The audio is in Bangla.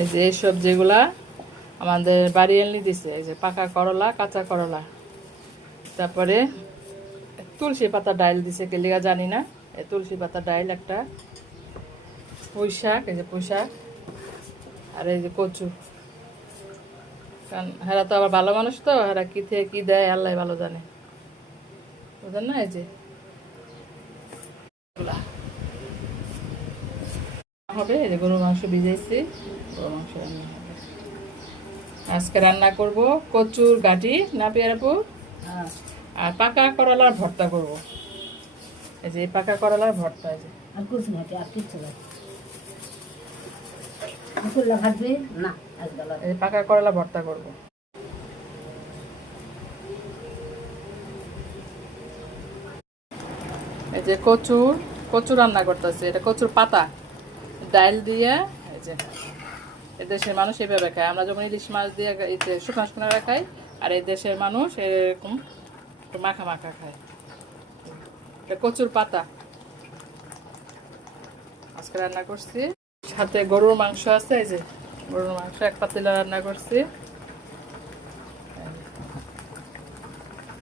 এই যে এই সবজিগুলা আমাদের বাড়ি এনে দিছে। এই যে পাকা করলা, কাঁচা করলা, তারপরে তুলসী পাতা ডাইল দিছে কেলিগা জানি না। এই তুলসী পাতা ডাইল একটা, পুঁই শাক, এই যে পুঁই শাক, আর এই যে কচু। কারণ হেরা তো আবার ভালো মানুষ, তো হেরা কি থেকে কি দেয় আল্লাহ ভালো জানে, বুঝলেন না? এই যে হবে, এই যে গরুর মাংস ভিজাইছি, গরুর মাংস রান্না হবে। আজকে রান্না করব কচুর গাঠি, না পেয়ারাপু, আর পাকা করলার ভর্তা করব। এই যে পাকা করলার ভর্তা, এই যে আর কিছু না, আর কিচ্ছু না। মুসুল্লা ভাজবে না, এই পাকা করলা ভর্তা করব। এই যে কচু রান্না করতেছে, এটা কচুর পাতা ডাল দিয়ে। এই যে এদেশের মানুষ এইভাবে খায়, আমরা যখন ইলিশ মাছ দিয়ে শুকনো শুকনো খাই, আর এই দেশের মানুষ এরকম একটু মাখা মাখা খায়। এটা কচুর পাতা আজকে রান্না করছি। সাথে গরুর মাংস আছে, এই যে গরুর মাংস এক পাতিলা রান্না করছি।